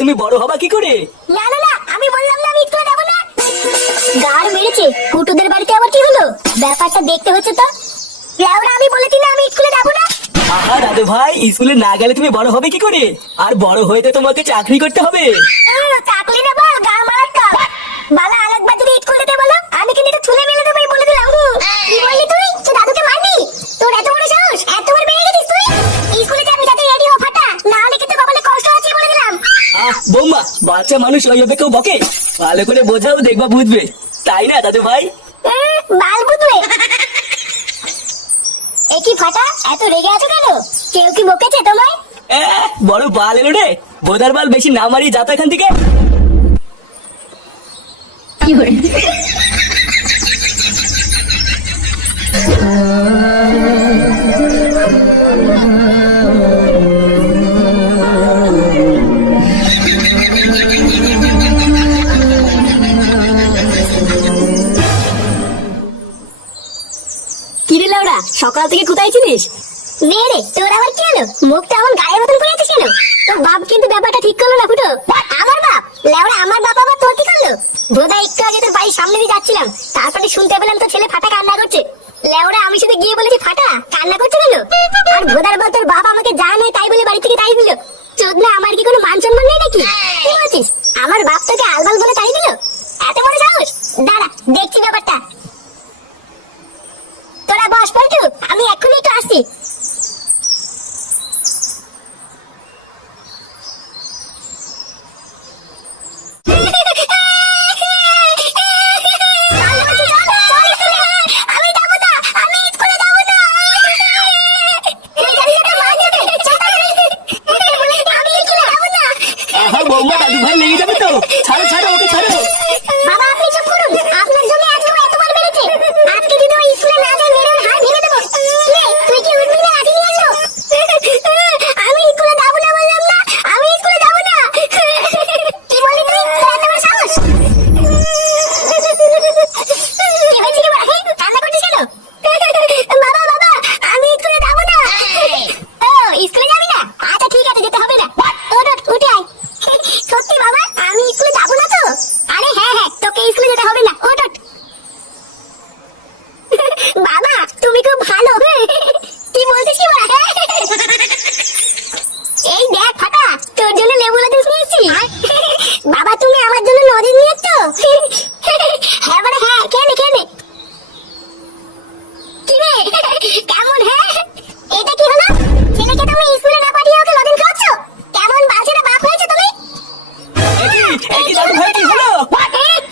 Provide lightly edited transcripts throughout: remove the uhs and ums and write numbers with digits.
তুমি বড় হবা কি করে? না না না, আমি বললাম না আমি স্কুলে যাবো না। গার মেরেছে, কুটুদের বাড়িতে আবার কি হলো? ব্যাপারটা দেখতে হচ্ছে তো। লেওরা আমি বলেছি না আমি স্কুলে যাবো না। আহা দাদু ভাই, স্কুলে না গেলে তুমি বড় হবে কি করে? আর বড় হয়ে তো তোমাকে চাকরি করতে হবে। চাকরি না বল, গার মারার কাজ। বালা আরেকবার যদি স্কুল যেতে বলো, আমি কিন্তু এটা ছুলে মেলে দেবো বলে দিলাম। কি বললি তুই? তুই দাদুকে মারবি? তোর এত বড় সাহস, এতবার বেড়ে গেছিস তুই? স্কুলে যাবি যাতে রেডি হো ফাটা, না হলে কিন্তু কপালে কষ্ট আছে বলে দিলাম। বৌমা, বাচ্চা মানুষ ওইভাবে কেউ বকে? ভালো করে বোঝাও, দেখবা বুঝবে। তাই না দাদু ভাই? বাল বুঝবে। এ কি ফাটা, এত রেগে আছো কেন? কেউ কি বকেছে তোমায়? বড় বাল এলো রে। বোধার বাল বেশি না মারি, যাতো এখান থেকে। কি হলো? কিরে লাউড়া, সকাল থেকে কোথায় ছিলিস? নে রে, তোর আবার কি হলো? মুখটা এমন গায়ের মতন করে আছিস কেন? তোর বাপ কিন্তু ব্যাপারটা ঠিক করলো না ফুটো। আমার বাপ? লেওড়া আমার বাপ আবার তোর কি করলো? বোধা একটু আগে তোর বাড়ির সামনে দিয়ে যাচ্ছিলাম, তারপরে শুনতে পেলাম তোর ছেলে ফাটা কান্না করছে। লেওড়া আমি শুধু গিয়ে বলেছি ফাটা কান্না করছে কেন? আর ভোদার বল তোর বাপ আমাকে যা নয় তাই বলে বাড়ি থেকে তাই দিল। চোদনা, আমার কি কোনো মান সম্মান নেই নাকি? কি বলছিস? আমার বাপ তোকে আলবাল বলে তাই দিল? এত বড় সাহস? দাঁড়া, দেখছি ব্যাপারটা। তোরা বস পল্টু, আমি এক্ষুনি একটু আসছি। বৌমা, দাদু ভাই লেগে যাবে তো। ছাড়ো ছাড়ো, ওকে ছাড়ো। বাবা আপনি চুপ করুন, আপনার জন্য আজকে এতবার মেরেছে। আজকে যদি ওই স্কুলে না যায় মেরে ওর হাত ভেঙে দেবো। নে, তুই কি উঠবি না লাঠি নিয়ে এসো? আমি স্কুলে যাবো না বললাম না, আমি স্কুলে যাবো না। কি বলি তুই? তোর এত বড় সাহস? কি হয়েছে কি বল? কান্না করছিস কেন? বাবা বাবা, আমি স্কুলে যাবো না। ও স্কুলে যাবি না? আচ্ছা ঠিক আছে, যেতে হবে না। ওঠ ওঠ, উঠে আয়। সত্যি বাবা, আমি স্কুলে যাবো না তো? আরে হ্যাঁ হ্যাঁ, তোকে স্কুলে যেতে হবে না, ওঠ ওঠ। বাবা তুমি খুব ভালো। কি বলছিস কি বল? এই দেখ ফাটা, তোর জন্য লেবু লজেন্স নিয়েছি। বাবা তুমি আমার জন্য লজেন্স নিয়েছো? হ্যাঁ মানে হ্যাঁ, কেনে কেনে কি রে, কেমন? হ্যাঁ এটা কি হলো? ছেলেকে তুমি স্কুলে না পাঠিয়ে ওকে লজেন্স খাওয়াচ্ছ? কেমন বালছেনা বাপ হয়েছে তুমি? দাদু ভাই কি হলো?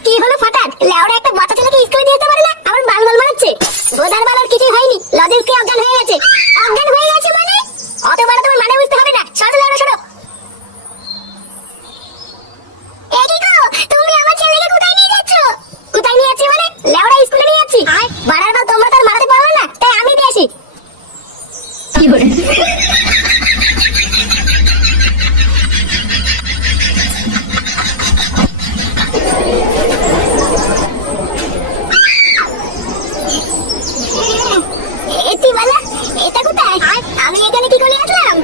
কি হলো ফাটার? লেওরা একটা বাচ্চা ছেলেকে স্কুলে দিয়ে যেতে পারে না, আবার বাল বাল মারাচ্ছে। বোধার বাল আর কিছুই হয়নি, লজেন্স কে অজ্ঞান হয়ে গেছে। অজ্ঞান হয়ে গেছে মানে? অত বড় তোমার মানে বুঝতে হবে না। সরো লেওরা সরো। এই গো, তুমি আমার ছেলেকে কোথায় নিয়ে যাচ্ছ? কোথায় নিয়ে যাচ্ছি মানে? লেওরা স্কুলে নিয়ে যাচ্ছি। বাড়ার বাল তোমরা তার মারাতে পারো না, তাই আমি দিয়ে আসি। কি বলে? আমি এখানে কি করে আসলাম?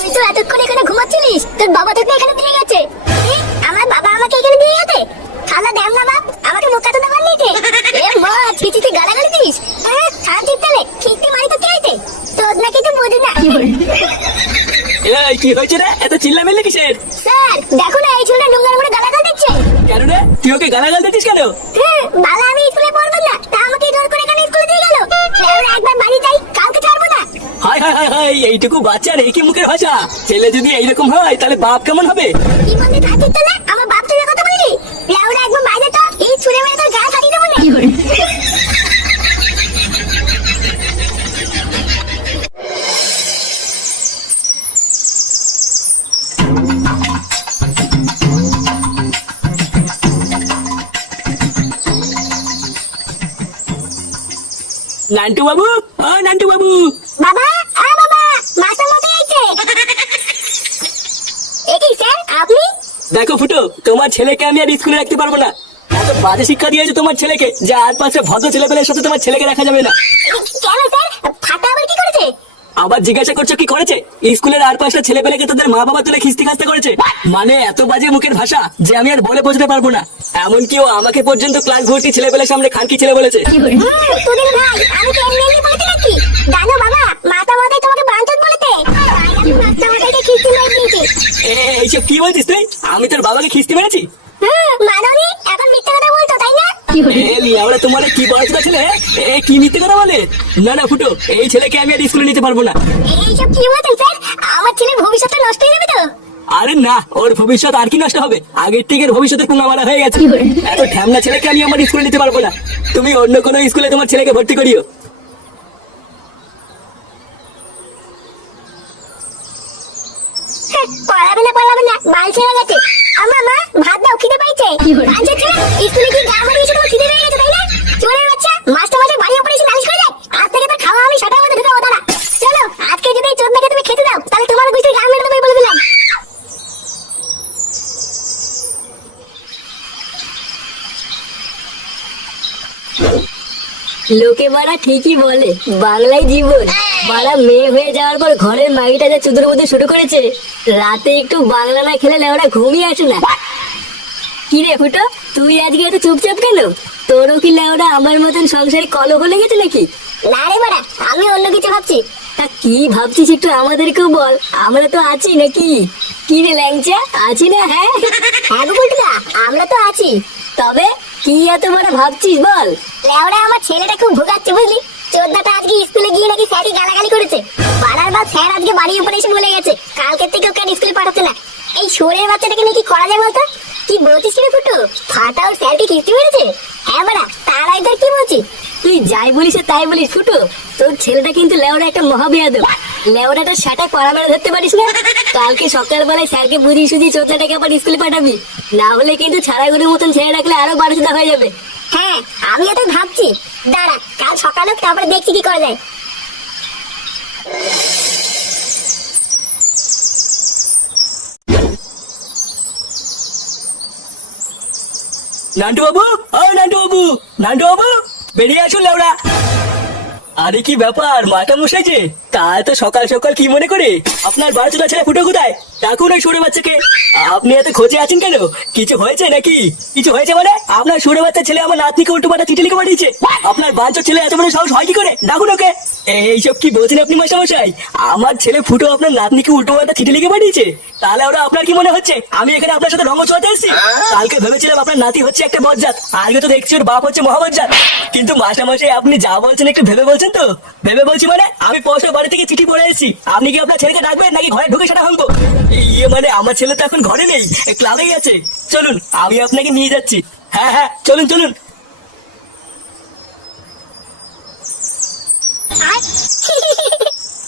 তুই তো এতক্ষণ এখানে ঘুমাচ্ছিলিস, তোর বাবা তোকে এখানে দিয়ে গেছে। আমার বাবা আমাকে এখানে দিয়ে গেছে? খালা দেম না বাপ, আমাকে মুখ কাটা দেবার নিতে। এ মা, ছিচিতে গালাগালি দিস? হ্যাঁ ছাড়ছিস তাহলে, খিস্তি মারি তো কে আইতে? তোর না কিছু বুঝি না। এই কি হয়েছে রে? এত চিল্লামিল্লি কিসের? স্যার দেখো না, এই ছেলেটা নোংরা নোংরা গালাগাল দিচ্ছে। কেন রে, তুই ওকে গালাগাল দিচ্ছিস কেন? বালা আমি স্কুলে পড়বো না, তা আমাকে জোর করে এখানে স্কুলে দিয়ে গেল। একবার বাড়ি যাই, কাউকে ছাড়বো না। হাই হাই হাই হাই, এইটুকু বাচ্চার এই কি মুখের ভাষা? ছেলে যদি এইরকম হয় তাহলে বাপ কেমন হবে? কি বলতে থাকছিস তাহলে? আমার বাপ তুলে কথা বললি? লেওরা একবার বাইরে তো, এই ছুঁড়ে মেরে তোর গা ফাটিয়ে দেবো না। নান্টু বাবু, ও নান্টু বাবু। বাবা, বাবা, মাস্টার মশাই আইছে। এ কি স্যার, আপনি? দেখো ফুটো, তোমার ছেলেকে আমি আর স্কুলে রাখতে পারবো না। এত বাজে শিক্ষা দিয়েছে তোমার ছেলেকে যে আর পাশে ভদ্র ছেলেপেলের সাথে তোমার ছেলেকে রাখা যাবে না। কেন স্যার? ফাটা আবার কি করেছে? আবার জিজ্ঞাসা করছো কি করেছে? স্কুলের আর 5টা ছেলে পেলেকে তোদের মা বাবা তুলে খিস্তি খাস্তে করেছে। মানে এত বাজে মুখের ভাষা যে আমি আর বলে বোঝাতে পারবো না। এমনকি ও আমাকে পর্যন্ত ক্লাস ভর্তি ছেলে পেলের সামনে খানকি ছেলে বলেছে। তোদের ভাই আমি তো এমনি বলতে নাকি জানো বাবা মাথা মাথায় তোমাকে বাঞ্চত বলেছে। মাথা মাথায় খিস্তি মেরে দিয়েছে। এইসব কি বলছিস তুই? আমি তোর বাবাকে খিস্তি মেরেছি? মাননি এখন মিথ্যা কথা বলতো তাই না? আমরা তোমার কি বয়স ছেলে? কি মিথ্যে কথা বলে? না না ফুটো, এই ছেলেকে আমি আর স্কুলে নিতে পারবো না। এইসব কি বলছেন স্যার? আমার ছেলের ভবিষ্যৎটা নষ্ট হয়ে যাবে তো। আরে না, ওর ভবিষ্যৎ আর কি নষ্ট হবে? আগের থেকে ভবিষ্যতে পুঙ্গা মারা হয়ে গেছে। এত ঠ্যামনা ছেলেকে আমি আমার স্কুলে নিতে পারবো না। তুমি অন্য কোনো স্কুলে তোমার ছেলেকে ভর্তি করিও। পালাবে না বাল ছেড়ে গেছে। আমা মা ভাত দাও খিদে পাইছে। আচ্ছা ছেলে স্কুলে কি গা মারি এসে তোমার খিদে পেয়ে গেছে তাই না? চোরের বাচ্চা মাস্টার মাঝে বাড়ি উপরে এসে নালিশ করে যায়। আজ থেকে তো খাওয়া আমি সাটার মধ্যে ঢুকাবো দাঁড়া। চলো আজকে যদি এই চোদনাকে তুমি খেতে দাও তাহলে তোমার গুষ্টির গা মেরে দেবো বলে দিলাম। লোকে বাড়া ঠিকই বলে বাংলায় জীবন। বাড়া মেয়ে হয়ে যাওয়ার পর ঘরের মাগিটা যা চুদুর মধ্যে শুরু করেছে, রাতে একটু বাংলা না খেলে ওরা ঘুমিয়ে আসে না। কি রে ফুটো, তুই আজকে এত চুপচাপ কেন? তোরও কি লেওরা আমার মতন সংসারে কলহ লেগেছে নাকি? না রে বাড়া আমি অন্য কিছু ভাবছি। তা কি ভাবছিস একটু আমাদেরকেও বল, আমরা তো আছি নাকি? কি রে ল্যাংচা, আছি না? হ্যাঁ হ্যাঁ গো বলটুদা আমরা তো আছি। তবে কি এত বড় ভাবছিস বল? লেওরা আমার ছেলেটা খুব ভোগাচ্ছে বুঝলি। চোদ্দাটা আজকে স্কুলে গিয়ে নাকি স্যারকে গালাগালি করেছে। পাড়ার বাদ স্যার আজকে বাড়ির উপরে এসে বলে গেছে কালকের থেকে ওকে স্কুলে পাঠাচ্ছে না। এই শোরের বাচ্চাটাকে নিয়ে কি করা যায় বলতো? কি বলছিস রে ফুটু? ফাটা ওর স্যারকে কিস্তি মেরেছে? হ্যাঁ বাড়া তার আইদার কি বলছিস? তুই যাই বলিস আর তাই বলিস ফুটু, তোর ছেলেটা কিন্তু লেওড়া একটা মহাবিয়াদব। লেওড়াটা সেটা কড়া মেরে ধরতে পারিস না? কালকে সকালবেলায় স্যারকে বুঝিয়ে সুঝিয়ে চোদ্দাটাকে আবার স্কুলে পাঠাবি, না হলে কিন্তু ছাড়াগুড়ির মতন ছেড়ে রাখলে আরো বারোচোদা হয়ে যাবে। হ্যাঁ আমি তো ভাবছি দাঁড়া কাল সকালে তারপরে দেখছি কি করা যায়। নান্টু বাবু, ও নান্টু বাবু, নান্টু বাবু বেরিয়ে আসুন লেওড়া। আরে কি ব্যাপার, মাথা মশাইছে? তা এত সকাল সকাল কি মনে করে? আপনার বারোচোদা ছেলে ফুটো কোথায়? ডাকুন ওই সুরে বাচ্চাকে। আপনি এত খোঁজে আছেন কেন? কিছু হয়েছে নাকি? কিছু হয়েছে মানে? আপনার সুরে বাচ্চা ছেলে আমার নাতনিকে উল্টো পাল্টা চিঠি লিখে পাঠিয়েছে। আপনার বাঞ্চোর ছেলে এত বড় সাহস হয় কি করে? ডাকুন ওকে। এইসব কি বলছেন আপনি মাস্টারমশাই? আমার ছেলে ফুটো আপনার নাতনিকে উল্টো পাল্টা চিঠি লিখে পাঠিয়েছে? তাহলে ওরা আপনার কি মনে হচ্ছে আমি এখানে আপনার সাথে রঙ ছোঁয়াতে এসেছি? কালকে ভেবেছিলাম আপনার নাতি হচ্ছে একটা বজ্জাত, আজকে তো দেখছি ওর বাপ হচ্ছে মহাবজ্জাত। কিন্তু মাস্টারমশাই আপনি যা বলছেন একটু ভেবে বলছেন তো? ভেবে বলছি মানে আমি পয়সা বাড়ি থেকে চিঠি পড়ে এসেছি। আপনি কি আপনার ছেলেকে ডাকবেন নাকি ঘরে ঢুকে সেটা ভাঙবো? ইয়ে মানে আমার ছেলে তো এখন ঘরে নেই, ক্লাবে গেছে। চলুন আমি আপনাকে নিয়ে যাচ্ছি। হ্যাঁ হ্যাঁ চলুন চলুন।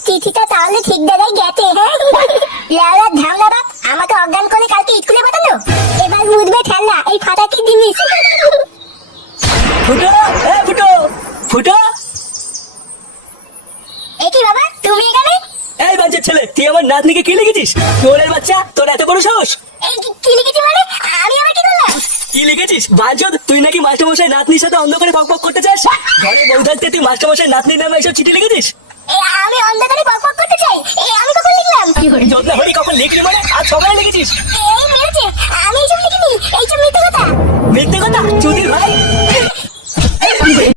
চিঠিটা তাহলে ঠিক জায়গায় গেছে। হ্যাঁ ঝামলা বাপ আমাকে অজ্ঞান করে কালকে স্কুলে পাঠালো। এবার বুঝবে ঠান্ডা এই ফাটা কি জিনিস। ফুটো, ফুটো, ফুটো। এ কি বাবা তুমি এখানে? এই বাচ্চার ছেলে, তুই আমার নাতনিকে কি লিখেছিস? চোরের বাচ্চা, তোর এত বড় সাহস! এই কি লিখেছি মানে? আমি আবার কি করলাম? কি লিখেছিস বাঞ্চোদ? তুই নাকি মাস্টারমশাই নাতনির সাথে অন্ধকারে বক বক করতে চাস? ঘরে বউ থাকতে তুই মাস্টারমশাই নাতনির নামে এসব চিঠি লিখেছিস? আমি অন্ধকারে বকবক করতে চাই? আমি কখন লিখলাম? যোদ্ধা হরি কখন লিখলি মানে? আজ সকালে লিখেছিস? এই মেরেছে আমি এইসব লিখিনি। এইসব মিথ্যে কথা। মিথ্যে কথা চুদির ভাই।